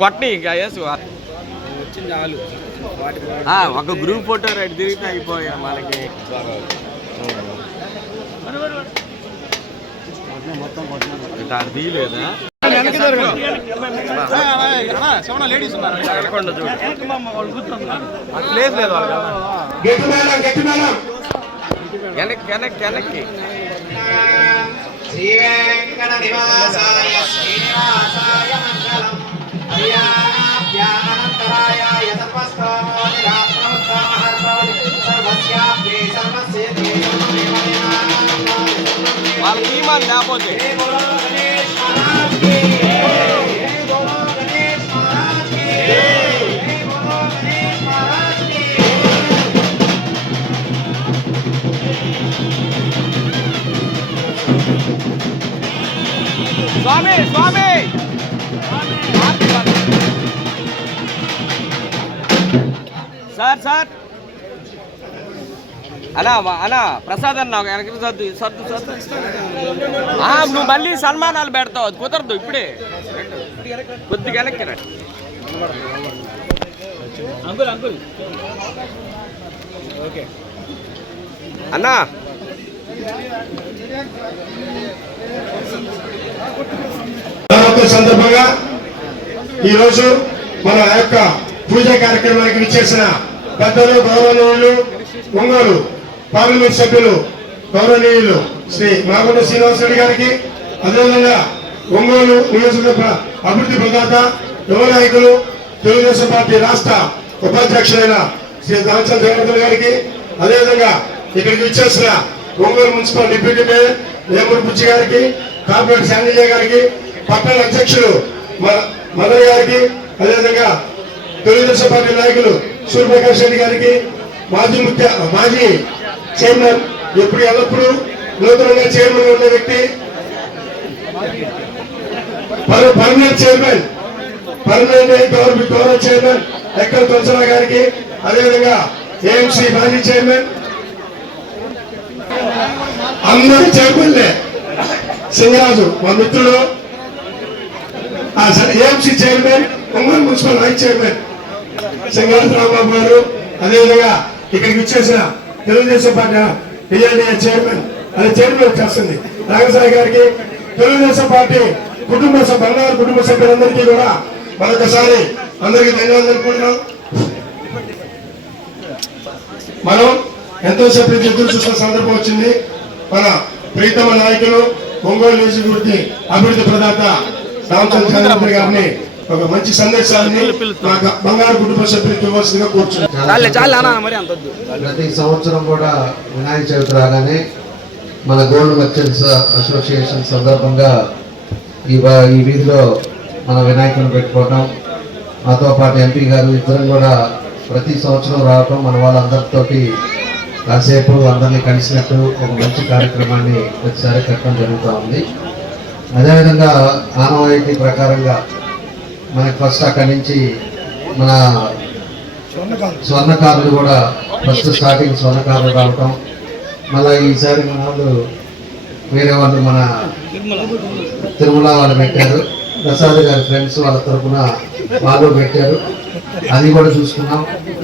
కొట్టి ఇంకా వేసు ఒక గ్రూప్ ఫోటో రెడీ తిరిగితే అయిపోయా మనకి. తీయలేదా ప్లేస్ లేదు వెనక్కి వెనక్కి వెనక్కి. వాళ్ళకి ఈమాన్ లేకపోతే స్వామి స్వామి సార్ సార్ అన్నా అన్నా ప్రసాద్ అన్నా వెనక సర్దు సర్దు సర్దు. నువ్వు మళ్ళీ సన్మానాలు పెడతావు, అది కుదరదు ఇప్పుడే. కొద్దిగా వెనక్కి రండి అన్నా. సందర్భంగా ఈరోజు మన యొక్క పూజా కార్యక్రమానికి విచ్చేసిన పెద్దలు గౌరవనీయులు ఒంగోలు పార్లమెంట్ సభ్యులు గౌరవనీయులు శ్రీ మాగుంట శ్రీనివాసరెడ్డి గారికి, అదేవిధంగా ఒంగోలు నియోజకవర్గ అభివృద్ధి ప్రదాత యువ నాయకులు తెలుగుదేశం పార్టీ రాష్ట్ర ఉపాధ్యక్షులైన శ్రీ దాంచల జగన్ గారికి, అదేవిధంగా ఇక్కడికి విచ్చేసిన Ongole municipal deputy mayor Vemuri Buchi గారికి, కార్పొరేటర్ శాండిజయ్ గారికి, పట్టణ అధ్యక్షులు మదర్ గారికి, అదేవిధంగా తెలుగుదేశం పార్టీ నాయకులు సూర్యప్రకాష్ రెడ్డి గారికి, మాజీ చైర్మన్ ఎప్పుడు ఎల్లప్పుడూ నూతనంగా చైర్మన్ ఉండే వ్యక్తి పర్మనెంట్ చైర్మన్ గౌరవ చైర్మన్ ఎక్కల తులసరా గారికి, అదేవిధంగా ఏఎంసీ మాజీ చైర్మన్ అందరూ చైర్మన్లే. సింగరాజు మా మిత్రుడు AMC chairman, Ongole municipal vice chairman Singaraju Rambabu garu, అదేవిధంగా ఇక్కడికి వచ్చేసిన తెలుగుదేశం పార్టీ టీఆర్డీఏ చైర్మన్ అదే చైర్మన్ వచ్చేస్తుంది నాగసాయి గారికి, తెలుగుదేశం పార్టీ బంగారు కుటుంబ సభ్యులందరికీ కూడా మరొకసారి అందరికీ ధన్యవాదాలు తెలుపుకుంటున్నాం. మనం ఎంతో సేపు ఎదురు చూసిన సందర్భం వచ్చింది. మన ప్రీతమ నాయకులు ఒంగోలు నియోజకవర్గ అభివృద్ధి ప్రదాత రామచంద్ర గారిని ఒక మంచి సందేశాన్ని బంగారు కుటుంబ సభ్యులకు ఇవ్వాల్సిందిగా కూర్చున్నాం. ప్రతి సంవత్సరం కూడా వినాయక చవితి రాగానే మన గోల్డ్ మర్చెంట్స్ అసోసియేషన్ సందర్భంగా ఈ వీధిలో మన వినాయకుని పెట్టుకోవటం, మాతో పాటు ఎంపీ గారు ఇద్దరం కూడా ప్రతి సంవత్సరం రావటం, మన వాళ్ళందరితోటి కాసేపు అందరినీ కలిసినట్టు ఒక మంచి కార్యక్రమాన్ని ప్రతిసారి కట్టడం జరుగుతూ ఉంది. అదేవిధంగా ఆనవాయితీ ప్రకారంగా మనకి ఫస్ట్ అక్కడి నుంచి మన స్వర్ణకారులు కూడా ఫస్ట్ స్టార్టింగ్ స్వర్ణకారులు రావటం, మళ్ళీ ఈసారి మన వాళ్ళు వేరే వాళ్ళు మన తిరుమల వాళ్ళు పెట్టారు, ప్రసాద్ గారి ఫ్రెండ్స్ వాళ్ళ తరఫున వాళ్ళు పెట్టారు, అది కూడా చూసుకున్నాం.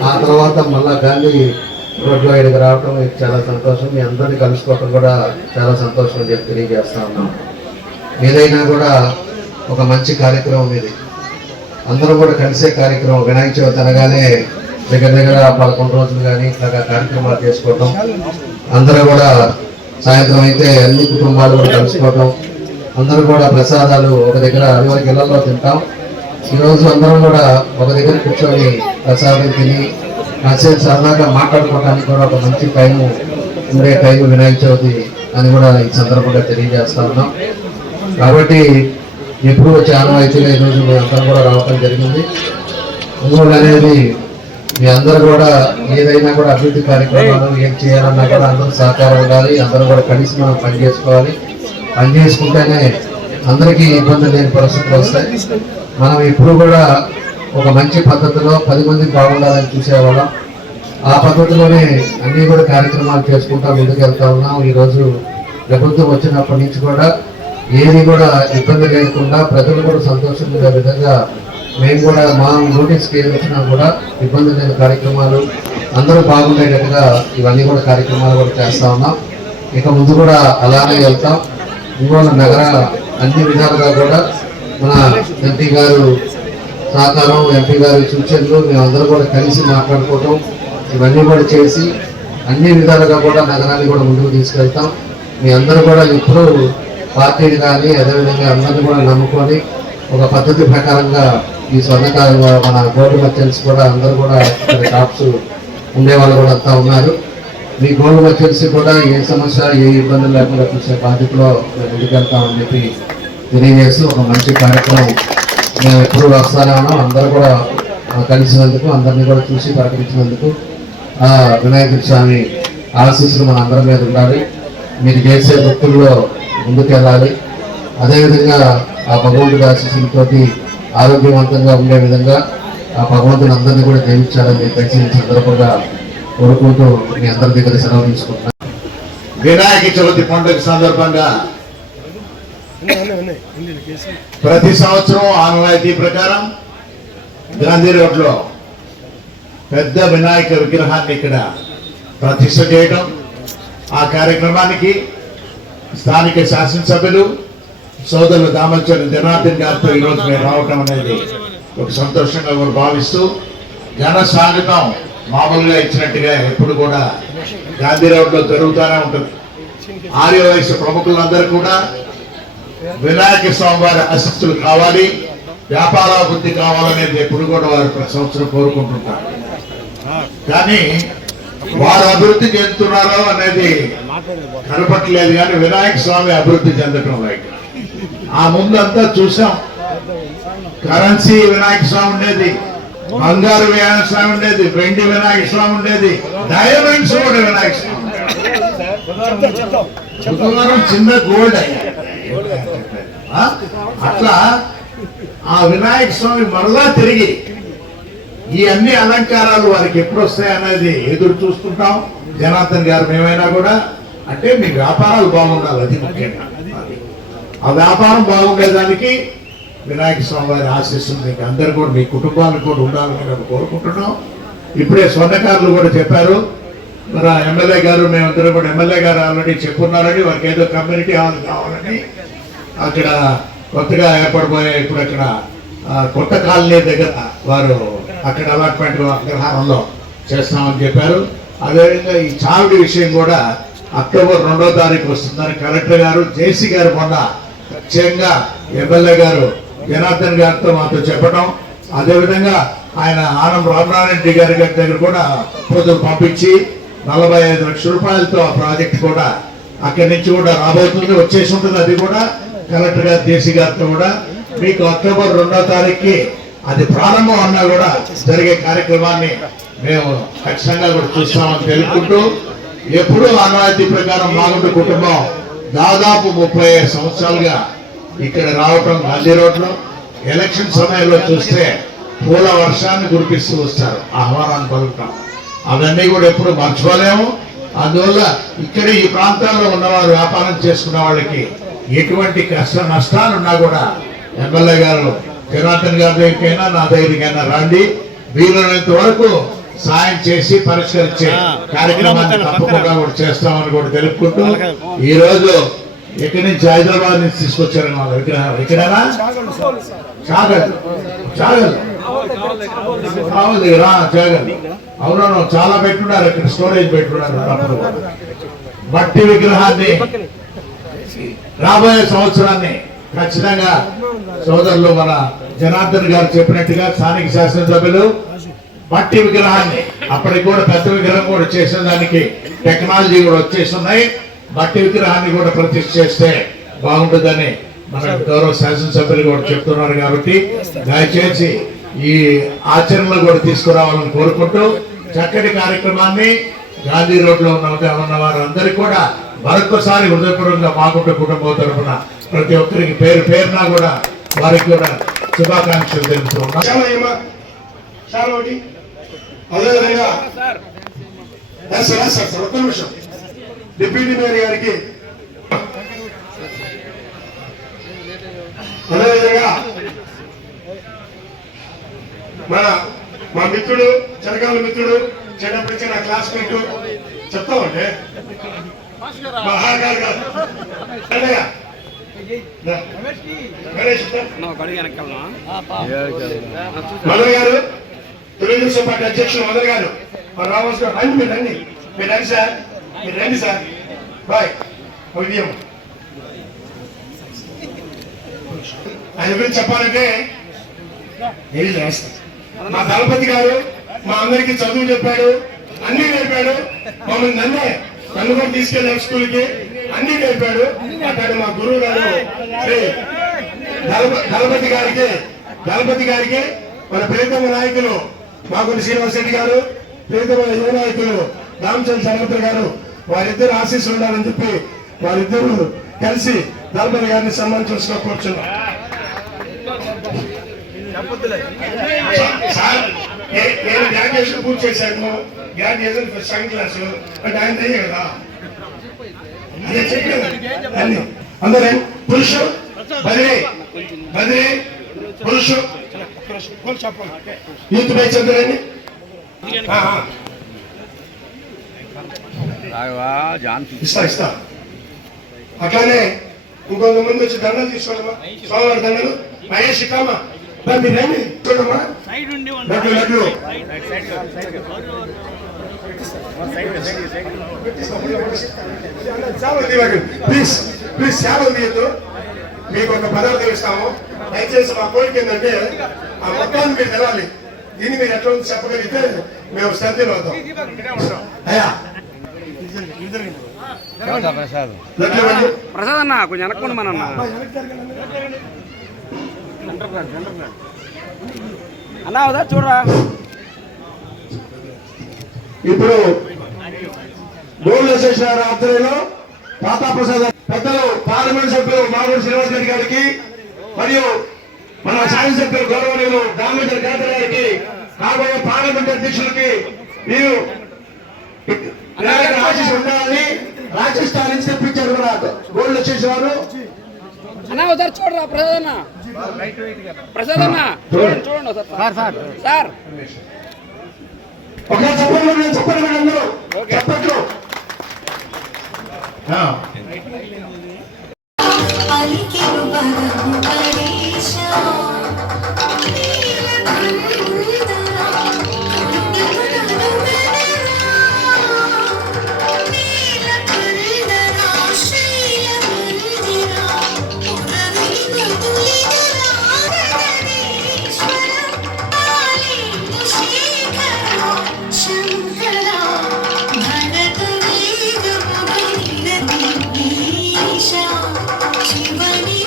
ఆ తర్వాత మళ్ళా గాంధీ రోడ్లో ఇక్కడికి రావటం చాలా సంతోషం. మీ అందరినీ కలుసుకోవటం కూడా చాలా సంతోషం అని చెప్పి తెలియజేస్తా ఉన్నాం. ఏదైనా కూడా ఒక మంచి కార్యక్రమం ఇది, అందరూ కూడా కలిసే కార్యక్రమం. వినాయక చవితి అనగానే దగ్గర 11 రోజులు కానీ ఇట్లాగా కార్యక్రమాలు చేసుకోవటం, అందరూ కూడా సాయంత్రం అయితే అన్ని కుటుంబాలు కూడా కలుసుకోవటం, అందరూ కూడా ప్రసాదాలు ఒక దగ్గర 20 ఇళ్లలో తింటాం. ఈరోజు అందరం కూడా ఒక దగ్గర కూర్చొని ప్రసాదం తిని కాసేపు సరదాగా మాట్లాడుకోవడానికి కూడా ఒక మంచి టైము ఉండే టైము వినాయక చవితి అని కూడా ఈ సందర్భంగా తెలియజేస్తా ఉన్నాం. కాబట్టి ఎప్పుడు వచ్చే ఆనవాయితీలో ఈరోజు మీ అందరం కూడా రావటం జరిగింది. ఒంగోలు అనేది మీ అందరూ కూడా ఏదైనా కూడా అభివృద్ధి కార్యక్రమాలు ఏం చేయాలన్నా కూడా అందరూ సహకారం ఉండాలి. అందరూ కూడా కలిసి మనం పనిచేసుకోవాలి. పని చేసుకుంటేనే అందరికీ ఇబ్బంది లేని పరిస్థితులు వస్తాయి. మనం ఎప్పుడు కూడా ఒక మంచి పద్ధతిలో 10 మందికి బాగుండాలని చూసేవాళ్ళం. ఆ పద్ధతిలోనే అన్ని కూడా కార్యక్రమాలు చేసుకుంటా ముందుకు వెళ్తా ఉన్నాం. ఈరోజు ప్రభుత్వం వచ్చినప్పటి నుంచి కూడా ఏది కూడా ఇబ్బంది లేకుండా ప్రజలు కూడా సంతోషంగా విధంగా మేము కూడా మా నోటీస్కి ఏది వచ్చినా కూడా ఇబ్బంది లేని కార్యక్రమాలు అందరూ బాగుండేటట్టుగా ఇవన్నీ కూడా కార్యక్రమాలు కూడా చేస్తా ఉన్నాం. ఇక ముందు కూడా అలానే వెళ్తాం. ఇంకోళ్ళ నగర అన్ని విధాలుగా కూడా మన ఎంపీ గారు సహకారం, ఎంపీ గారి సూచనలు మేమందరూ కూడా కలిసి మాట్లాడుకోవటం ఇవన్నీ కూడా చేసి అన్ని విధాలుగా కూడా నగరాన్ని కూడా ముందుకు తీసుకెళ్తాం. మీ అందరూ కూడా ఎప్పుడూ పార్టీని కానీ అదేవిధంగా అందరినీ కూడా నమ్ముకొని ఒక పద్ధతి ప్రకారంగా ఈ స్వర్ణకారంలో మన గోల్డ్ మర్చెంట్స్ కూడా అందరూ కూడా షాప్స్ ఉండేవాళ్ళు కూడా అంతా ఉన్నారు. మీ గోల్డ్ మర్చెంట్స్ కూడా ఏ సమస్య ఏ ఇబ్బందులు లేకుండా చూసే బాధ్యతలో మేము ముందుకెళ్తామని చెప్పి తెలియజేస్తూ ఒక మంచి కార్యక్రమం మేము ఎప్పుడు వస్తానే ఉన్నాం. అందరూ కూడా కలిసినందుకు అందరినీ కూడా చూసి ప్రకటించినందుకు వినాయక స్వామి ఆశీస్సులు మన అందరి మీద ఉండాలి. మీరు చేసే భక్తుల్లో ముందుకెళ్ళాలి. అదేవిధంగా ఆ భగవంతుడి ఆశీస్సులతోటి ఆరోగ్యవంతంగా ఉండే విధంగా ఆ భగవంతుని అందరినీ కూడా జీవించాలని చెప్పేసి సందర్భంగా కోరుకుంటూ మీ అందరి దగ్గర సెలవు తీసుకుంటున్నాను. వినాయక చవితి పండుగ సందర్భంగా ప్రతి సంవత్సరం ఆనవాయితీ ప్రకారం గాంధీ రోడ్లో పెద్ద వినాయక విగ్రహాన్ని ఇక్కడ ప్రతిష్ఠ చేయడం, ఆ కార్యక్రమానికి స్థానిక శాసనసభ్యులు సోదరులు దామచర్ల జనార్దన్ గారితో ఈరోజు మేము రావటం అనేది ఒక సంతోషంగా కూడా భావిస్తూ ఘన స్వాగతం మామూలుగా ఇచ్చినట్టుగా ఎప్పుడు కూడా గాంధీ రోడ్లో జరుగుతూనే ఉంటుంది. ఆర్య వయసు ప్రముఖులందరూ కూడా వినాయక స్వామి వారి ఆశీస్సులు కావాలి, వ్యాపారాభివృద్ధి కావాలనేది ఎప్పుడు కూడా వారు ప్రతి సంవత్సరం కోరుకుంటుంటారు. కానీ వారు అభివృద్ధి చెందుతున్నారో అనేది కనపట్లేదు. కానీ వినాయక స్వామి అభివృద్ధి చెందటం ఇక్కడ ఆ ముందంతా చూసాం. కరెన్సీ వినాయక స్వామి ఉండేది, బంగారు వినాయక స్వామి ఉండేది, వెండి వినాయక స్వామి ఉండేది, డైమండ్స్ కూడా వినాయక స్వామి చిన్న గోల్డ్ అట్లా ఆ వినాయక స్వామి మరలా తిరిగి ఈ అన్ని అలంకారాలు వారికి ఎప్పుడు వస్తాయి అనేది ఎదురు చూస్తుంటాం. జనార్దన్ గారు మేమైనా కూడా అంటే మీ వ్యాపారాలు బాగుండాలి, అది ముఖ్యంగా. ఆ వ్యాపారం బాగుండేదానికి వినాయక స్వామి వారి ఆశీస్సులు మీకు అందరు కూడా మీ కుటుంబాలకు కూడా ఉండాలని మేము కోరుకుంటున్నాం. ఇప్పుడే స్వర్ణకారులు కూడా చెప్పారు, మరి ఎమ్మెల్యే గారు మేమందరం కూడా ఎమ్మెల్యే గారు ఆల్రెడీ చెప్పున్నారని వారికి ఏదో కమ్యూనిటీ హాల్ కావాలని అక్కడ కొత్తగా ఏర్పడిపోయే ఇప్పుడు అక్కడ కొత్త కాలనీ దగ్గర వారు అక్కడ అలాట్మెంట్ అగ్రహారంలో చేస్తామని చెప్పారు. అదేవిధంగా ఈ చావిడి విషయం కూడా అక్టోబర్ 2వ తారీఖు వస్తుందని కలెక్టర్ గారు జేసీ గారు మొన్న ప్రత్యేకంగా ఎమ్మెల్యే గారు జనార్దన్ గారితో మాతో చెప్పడం, అదేవిధంగా ఆయన ఆనం రామనారాయణ గారి దగ్గర కూడా ప్రపోజల్ పంపించి 45 లక్షల రూపాయలతో ఆ ప్రాజెక్ట్ కూడా అక్కడి నుంచి కూడా రాబోతుంది, వచ్చేసి ఉంటుంది. అది కూడా కలెక్టర్ గారు జేసీ గారితో కూడా మీకు అక్టోబర్ 2వ తారీఖుకి అది ప్రారంభం అన్నా కూడా జరిగే కార్యక్రమాన్ని మేము ఖచ్చితంగా కూడా చూస్తామని తెలుపుకుంటూ, ఎప్పుడూ ఆనవాయితీ ప్రకారం మాగుంట కుటుంబం దాదాపు 35 సంవత్సరాలుగా ఇక్కడ రావటం గాంధీ రోడ్లో ఎలక్షన్ సమయంలో చూస్తే పూల వర్షాన్ని కురిపిస్తూ వస్తారు, ఆహ్వానాన్ని పలుకుతాం. అవన్నీ కూడా ఎప్పుడు మర్చిపోలేము. అందువల్ల ఇక్కడ ఈ ప్రాంతాల్లో ఉన్నవారు వ్యాపారం చేసుకున్న వాళ్ళకి ఎటువంటి కష్ట నష్టాలు ఉన్నా కూడా ఎమ్మెల్యే గారు జనార్దన్ గారి దగ్గరికైనా నా దగ్గరికైనా రండి, వీలైనంత వరకు సాయం చేసి పరిష్కరించే కార్యక్రమాన్ని తప్పకుండా కూడా చేస్తామని కూడా తెలుపుకుంటూ, ఈ రోజు ఎక్కడి నుంచి హైదరాబాద్ నుంచి తీసుకొచ్చారు వాళ్ళ విగ్రహం ఇక్కడేనా చాగల్ చాగల్ చాగల్ అవునవును చాలా పెట్టున్నారు, ఇక్కడ స్టోరేజ్ పెట్టున్నారు. అప్పుడు మట్టి విగ్రహాన్ని రాబోయే సంవత్సరాన్ని ఖచ్చితంగా సోదరులు మన జనార్దన్ గారు చెప్పినట్టుగా స్థానిక శాసనసభ్యులు మట్టి విగ్రహాన్ని అప్పటికి కూడా పెద్ద విగ్రహం కూడా చేసిన దానికి టెక్నాలజీ కూడా వచ్చేస్తున్నాయి. మట్టి విగ్రహాన్ని కూడా ప్రతిష్ఠ చేస్తే బాగుంటుందని మన గౌరవ శాసనసభ్యులు కూడా చెప్తున్నారు. కాబట్టి దయచేసి ఈ ఆచరణలో కూడా తీసుకురావాలని కోరుకుంటూ చక్కటి కార్యక్రమాన్ని గాంధీ రోడ్లో ఉన్న వారందరికీ కూడా మరొకసారి హృదయపూర్వకంగా మాగుంట కుటుంబం తరఫున ప్రతి ఒక్కరికి పేరు పేరున కూడా వారికి కూడా శుభాకాంక్షలు తెలుపుతూ ఉన్నాం. అదేవిధంగా సార్ ఒక్క నిమిషం. డిప్యూటీ మేయర్ గారికి అదేవిధంగా మా మిత్రుడు చిరకాల మిత్రుడు చిన్నప్పటి నుంచి నా క్లాస్మేట్ చెప్తామంటే మహాకాల్ గారు మదర్ గారు, తెలుగుదేశం పార్టీ అధ్యక్షులు మదర్ గారు, రామోస్ గారు, రండి మీరు రండి, మీరు రండి సార్, మీరు రండి సార్. బాయ్. ఉదయం ఆయన గురించి చెప్పాలంటే ఏది రాస్తాం. మా దళపతి గారు మా అందరికి చదువు చెప్పాడు, అన్ని నేర్పాడు. మమ్మల్ని నన్ను కూడా తీసుకెళ్ళాం స్కూల్కి, అన్ని నేర్పాడు. అక్కడ మా గురువు గారు శ్రీ దళపతి గారికి మన ప్రియతమ నాయకులు మాగుంటి శ్రీనివాస్ రెడ్డి గారు, ప్రియతమ యువ నాయకులు రామచంద్ర సర్వత్ర గారు, వారిద్దరు ఆశీస్సులు ఉండాలని చెప్పి వారిద్దరూ కలిసి దళపతి గారిని సన్మానించుకో కూర్చున్నాం. సార్ నేను గ్రాడ్యుయేషన్ పూర్తి చేశాను, గ్రాడ్యుయేషన్ సెకండ్ క్లాసు అంటే ఆయన తెలియ కదా, అదే చెప్పాను అన్ని. అందరే పురుషు బదిలీ పురుషు యూత్ బ్యాచ్ అందరండి. ఇస్తా అట్లానే ఇంకొంతమంది వచ్చి దండలు తీసుకోవాలమ్మా, సోమవారి దండలు. మహేష్ కామా మీరు రండి చూడమ్మా. లడ్లు ప్లీజ్ సేవలు తీయద్దు, మీకు ఒక పదార్థం ఇస్తాము. దయచేసి మా కోరిక ఏంటంటే ఆ మొత్తాన్ని మీరు తెలాలి. దీన్ని మీరు ఎట్లా ఉంది చెప్పగలిగితే మేము శ్రద్ధలు అవుతాం. అయ్యా ప్రసాద్ అన్న కొంచెం వెనక్కుండా మన అన్నా అవుదా చూడరా. ఇప్పుడు గోల్డ్ అసోసియేషన్ ఆధ్వర్యంలో తాతాప్రసాద్ పెద్దలు పార్లమెంట్ సభ్యులు మాగుంటి శ్రీనివాస్ రెడ్డి గారికి మరియు మన శాసనసభ్యులు గౌరవనీయులు దామోదర్ గాంధీ గారికి, కాబోయే పార్లమెంట్ అధ్యక్షులకి మీరు ఆశీస్సు ఉండాలని రాజస్థాన్ నుంచి తెప్పించారు కూడా గోల్డ్ అసోసియేషన్ వారు. అన్నా ఒకసారి చూడరా ప్రసాద్ అన్న చూడండి సార్. ఒక చెప్పండి మేడం, చెప్పట్లు. శివని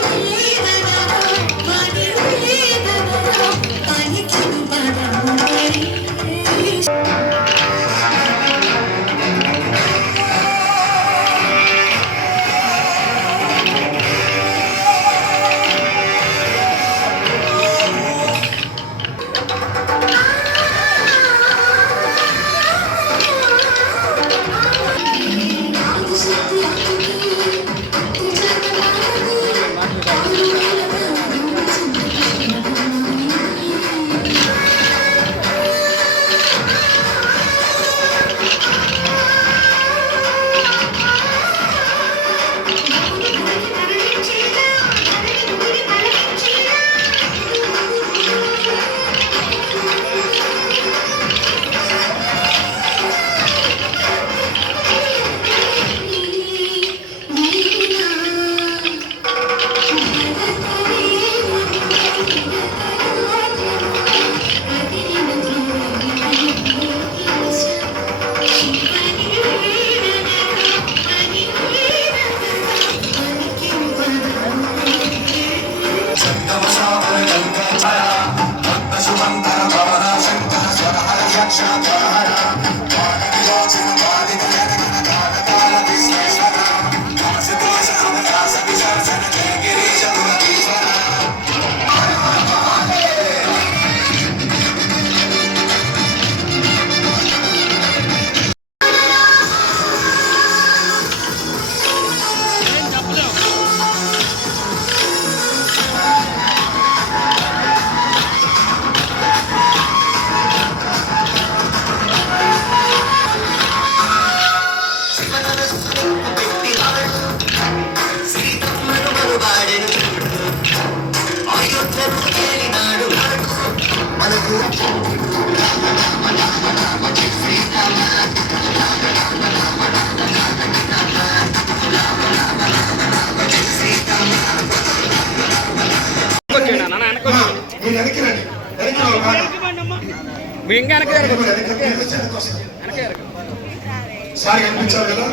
సార్ కనిపించారు కదా,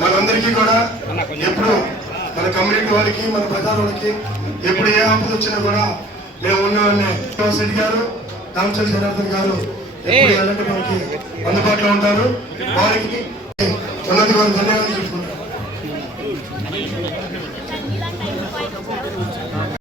మనందరికీ కూడా ఎప్పుడు మన కమ్యూనిటీ వాళ్ళకి మన ప్రధాన వాళ్ళకి ఎప్పుడు ఏ ఆపద వచ్చినా కూడా మేము ఉన్నామని రెడ్డి గారు, రామచంద్ర జనార్దన్ గారు ఎప్పుడు ఎలాంటి మనకి అందుబాటులో ఉంటారు. వారికి ఉన్నది వారు ధన్యవాదాలు చెప్పుకుంటారు.